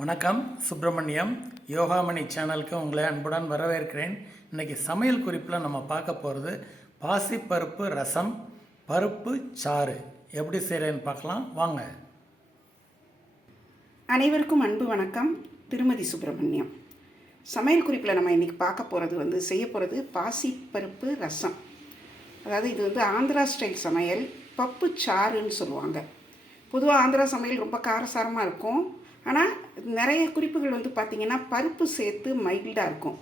வணக்கம். சுப்பிரமணியம் யோகாமணி சேனலுக்கு உங்களை அன்புடன் வரவேற்கிறேன். இன்றைக்கி சமையல் குறிப்பில் நம்ம பார்க்க போகிறது பாசிப்பருப்பு ரசம், பருப்பு சாறு எப்படி செய்கிறேன்னு பார்க்கலாம் வாங்க. அனைவருக்கும் அன்பு வணக்கம். திருமதி சுப்பிரமணியம். சமையல் குறிப்பில் நம்ம இன்றைக்கி பார்க்க போகிறது செய்ய போகிறது பாசிப்பருப்பு ரசம். அதாவது இது ஆந்திரா ஸ்டைல் சமையல், பப்பு சாறுன்னு சொல்லுவாங்க. பொதுவாக ஆந்திரா சமையல் ரொம்ப காரசாரமாக இருக்கும். ஆனால் நிறைய குறிப்புகள் பார்த்திங்கன்னா பருப்பு சேர்த்து மைல்டாக இருக்கும்.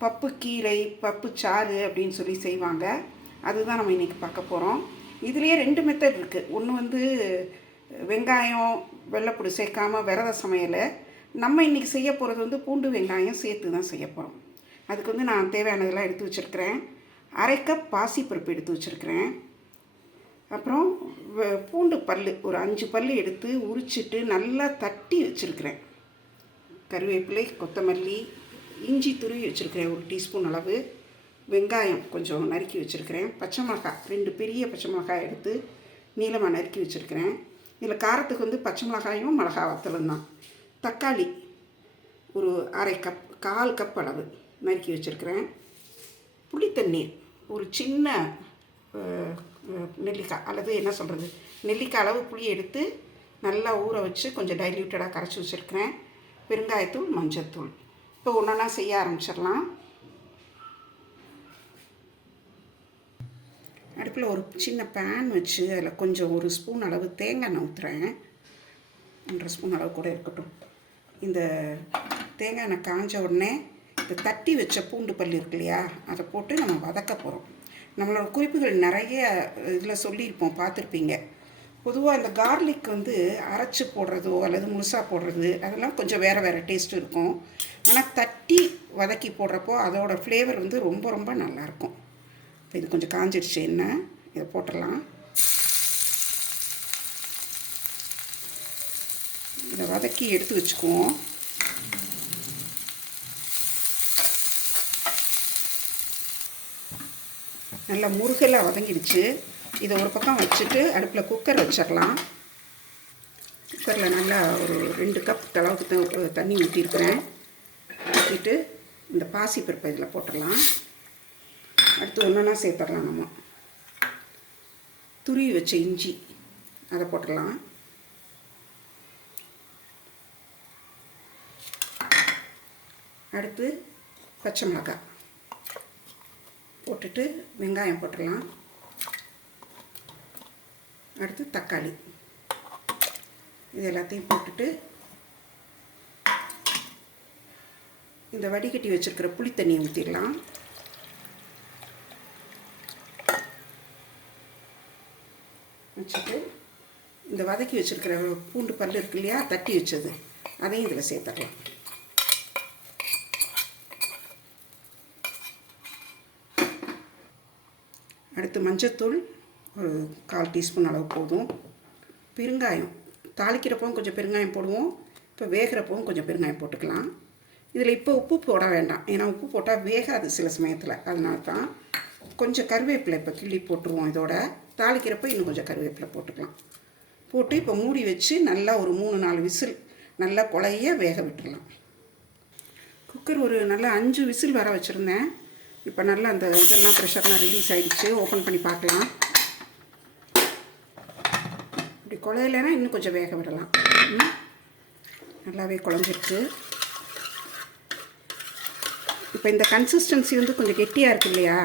பப்பு கீரை, பப்பு சாறு அப்படின்னு சொல்லி செய்வாங்க. அதுதான் நம்ம இன்றைக்கி பார்க்க போகிறோம். இதுலேயே 2 மெத்தட் இருக்குது. ஒன்று வெங்காயம் வெள்ளைப்பூடு சேர்க்காமல் விரத சமையல். நம்ம இன்றைக்கி செய்ய போகிறது பூண்டு வெங்காயம் சேர்த்து தான் செய்ய போகிறோம். அதுக்கு நான் தேவையானதெல்லாம் எடுத்து வச்சுருக்கிறேன். 1/2 கப் பாசிப்பருப்பு எடுத்து வச்சுருக்கிறேன். அப்புறம் பூண்டு பல் ஒரு 5 பல் எடுத்து உரிச்சிட்டு நல்லா தட்டி வச்சுருக்கிறேன். கருவேப்பிலை, கொத்தமல்லி, இஞ்சி துருவி வச்சுருக்கிறேன் 1 டீஸ்பூன் அளவு. வெங்காயம் கொஞ்சம் நறுக்கி வச்சுருக்கிறேன். பச்சை மிளகாய் 2 பெரிய பச்சை மிளகாய் எடுத்து நீளமாக நறுக்கி வச்சுருக்கிறேன். இதில் காரத்துக்கு பச்சை மிளகாயும் மிளகா வத்தலும் தான். தக்காளி ஒரு 1/2 கப், 1/4 கப் அளவு நறுக்கி வச்சுருக்கிறேன். புளித்தண்ணீர் ஒரு சின்ன நெல்லிக்காய் அல்லது என்ன சொல்கிறது நெல்லிக்காய் அளவு புளி எடுத்து நல்லா ஊற வச்சு கொஞ்சம் டைல்யூட்டடாக கரைச்சி வச்சுருக்கிறேன். பெருங்காயத்தூள், மஞ்சத்தூள். இப்போ ஒன்றா செய்ய ஆரம்பிச்சிடலாம். அடுப்பில் ஒரு சின்ன பேன் வச்சு அதில் கொஞ்சம் 1 ஸ்பூன் அளவு தேங்காய் எண்ணெய் ஊற்றுறேன். 1.5 ஸ்பூன் அளவு கூட இருக்கட்டும். இந்த தேங்காய் எண்ணெய் காஞ்ச உடனே இந்த தட்டி வச்ச பூண்டு பல் இருக்கு இல்லையா, அதை போட்டு நம்ம வதக்க போகிறோம். நம்மளோட குறிப்புகள் நிறைய இதில் சொல்லியிருப்போம், பார்த்துருப்பீங்க. பொதுவாக இந்த கார்லிக் அரைச்சி போடுறதோ அல்லது முழுசாக போடுறது அதெல்லாம் கொஞ்சம் வேறு டேஸ்ட் இருக்கும். ஆனால் தட்டி வதக்கி போடுறப்போ அதோடய ஃப்ளேவர் ரொம்ப ரொம்ப நல்லாயிருக்கும். இப்போ இது கொஞ்சம் காஞ்சிடுச்சு, எண்ணெய் இதை போட்டுடலாம். இதை வதக்கி எடுத்து வச்சுக்குவோம். நல்லா முருகலாக வதங்கிடுச்சு. இதை ஒரு பக்கம் வச்சுட்டு அடுப்பில் குக்கர் வச்சிடலாம். குக்கரில் நல்லா ஒரு 2 கப் அளவுக்கு தண்ணி ஊற்றிருக்கிறேன். ஊற்றிட்டு இந்த பாசிப்பருப்பை இதில் போட்டுடலாம். அடுத்து ஒன்றா சேர்த்துடலாம். நம்ம துருவி வச்ச இஞ்சி அதை போட்டுடலாம். அடுத்து பச்சை மிளகாய் போட்டுட்டு வெங்காயம் போட்டுடலாம். அடுத்து தக்காளி, இது எல்லாத்தையும் போட்டுட்டு இந்த வடிகட்டி வச்சுருக்கிற புளி தண்ணியை ஊற்றிடலாம். வச்சுட்டு இந்த வதக்கி வச்சுருக்கிற பூண்டு பல் இருக்கு இல்லையா, தட்டி வச்சது, அதையும் இதில் சேர்த்துடலாம். அடுத்து மஞ்சத்தூள் ஒரு 1/4 டீஸ்பூன் அளவு போதும். பெருங்காயம் தாளிக்கிறப்பவும் கொஞ்சம் பெருங்காயம் போடுவோம். இப்போ வேகிறப்பவும் கொஞ்சம் பெருங்காயம் போட்டுக்கலாம். இதில் இப்போ உப்பு போட வேண்டாம், ஏன்னா உப்பு போட்டால் வேகாது சில சமயத்தில். அதனால தான் கொஞ்சம் கருவேப்பிலை இப்போ கிள்ளி போட்டுருவோம். இதோட தாளிக்கிறப்ப இன்னும் கொஞ்சம் கருவேப்பிலை போட்டுக்கலாம். போட்டு இப்போ மூடி வச்சு நல்லா ஒரு 3-4 விசில் நல்லா குழைய வேக விட்டுடலாம். குக்கர் ஒரு நல்லா 5 விசில் வர வச்சுருந்தேன். இப்போ நல்லா அந்த இதெல்லாம் ப்ரெஷர்லாம் ரிலீஸ் ஆகிடுச்சு. ஓப்பன் பண்ணி பார்க்கலாம். இப்படி குழையலைன்னா இன்னும் கொஞ்சம் வேக விடலாம். நல்லாவே குழஞ்சிருக்கு. இப்போ இந்த கன்சிஸ்டன்சி கொஞ்சம் கெட்டியாக இருக்கு இல்லையா,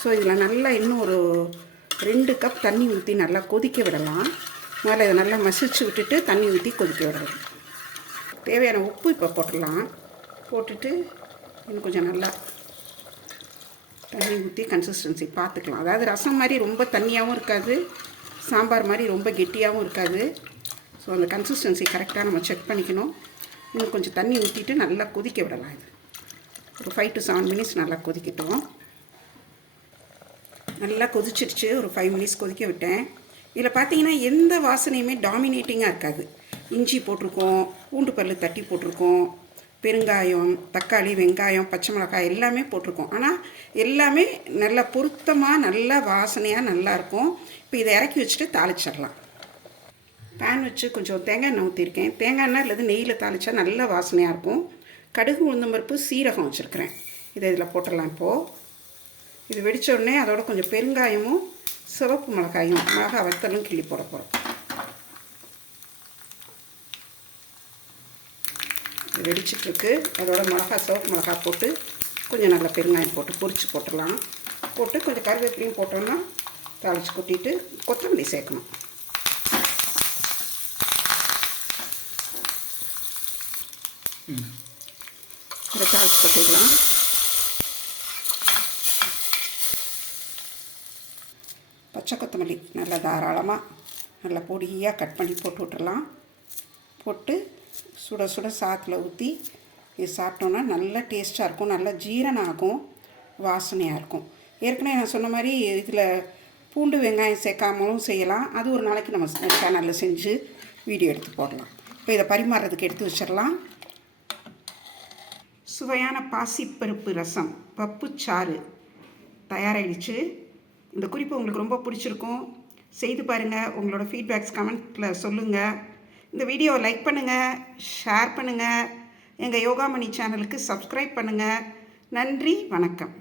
ஸோ இதில் நல்லா இன்னும் ஒரு 2 கப் தண்ணி ஊற்றி நல்லா கொதிக்க விடலாம். முதல்ல இதை நல்லா மசிச்சு விட்டுட்டு தண்ணி ஊற்றி கொதிக்க விடலாம். தேவையான உப்பு இப்போ போட்டுடலாம். போட்டுட்டு இன்னும் கொஞ்சம் நல்லா தண்ணி ஊற்றி கன்சிஸ்டன்சி பார்த்துக்கலாம். அதாவது ரசம் மாதிரி ரொம்ப தண்ணியாகவும் இருக்காது, சாம்பார் மாதிரி ரொம்ப கெட்டியாகவும் இருக்காது. ஸோ அந்த கன்சிஸ்டன்சி கரெக்டாக நம்ம செக் பண்ணிக்கணும். இன்னும் கொஞ்சம் தண்ணி ஊற்றிட்டு நல்லா கொதிக்க விடலாம். இது ஒரு 5 to 7 மினிட்ஸ் நல்லா கொதிக்கட்டும். நல்லா கொதிச்சிடுச்சு. ஒரு 5 மினிட்ஸ் கொதிக்க விட்டேன். இதில் பார்த்தீங்கன்னா எந்த வாசனையுமே டாமினேட்டிங்காக இருக்காது. இஞ்சி போட்டிருக்கோம், பூண்டு பல் தட்டி போட்டிருக்கோம், பெருங்காயம், தக்காளி, வெங்காயம், பச்சை மிளகாய் எல்லாமே போட்டிருக்கோம். ஆனால் எல்லாமே நல்லா பொருத்தமாக நல்லா வாசனையாக நல்லாயிருக்கும். இப்போ இதை இறக்கி வச்சுட்டு தாளிச்சிடலாம். பேன் வச்சு கொஞ்சம் தேங்காய் எண்ணெய் ஊற்றிருக்கேன். தேங்காய் எண்ணெய் அல்லது நெய்யில் தாளித்தா நல்ல வாசனையாக இருக்கும். கடுகு, உளுந்தம்பருப்பு, சீரகம் வச்சுருக்கிறேன். இதை இதில் போட்டுடலாம். இப்போது இது வெடித்த உடனே அதோட கொஞ்சம் பெருங்காயமும் சிவப்பு மிளகா வத்தலும் கிள்ளி போட போகிறோம். இது வெடிச்சிட்ருக்கு. அதோட சிவப்பு மிளகா போட்டு கொஞ்சம் நல்லா பெருங்காயம் போட்டு பொரித்து போட்டுடலாம். போட்டு கொஞ்சம் கருவேப்பிலையும் போட்டோம்னா தாளித்து கொட்டிட்டு கொத்தமல்லி சேர்க்கணும். இதை தாளித்து கொட்டிடலாம். பச்சை கொத்தமல்லி நல்லா தாராளமாக நல்லா பொடியாக கட் பண்ணி போட்டு விட்டுடலாம். போட்டு சுட சுட சாத்தில் ஊற்றி இது சாப்பிட்டோன்னா நல்ல டேஸ்ட்டாக இருக்கும். நல்லா ஜீரணம் ஆகும், வாசனையாக இருக்கும். ஏற்கனவே நான் சொன்ன மாதிரி இதில் பூண்டு வெங்காயம் சேர்க்காமலும் செய்யலாம். அது ஒரு நாளைக்கு நம்ம சேனலில் செஞ்சு வீடியோ எடுத்து போடலாம். இப்போ இதை பரிமாறுறதுக்கு எடுத்து வச்சிடலாம். சுவையான பாசிப்பருப்பு ரசம், பப்பு சாறு தயாராகிடுச்சு. இந்த குறிப்பு உங்களுக்கு ரொம்ப பிடிச்சிருக்கும். செய்து பாருங்கள். உங்களோட ஃபீட்பேக்ஸ் கமெண்ட்டில் சொல்லுங்கள். இந்த வீடியோவை லைக் பண்ணுங்கள், ஷேர் பண்ணுங்கள். எங்கள் யோகாமணி சேனலுக்கு சப்ஸ்கிரைப் பண்ணுங்கள். நன்றி, வணக்கம்.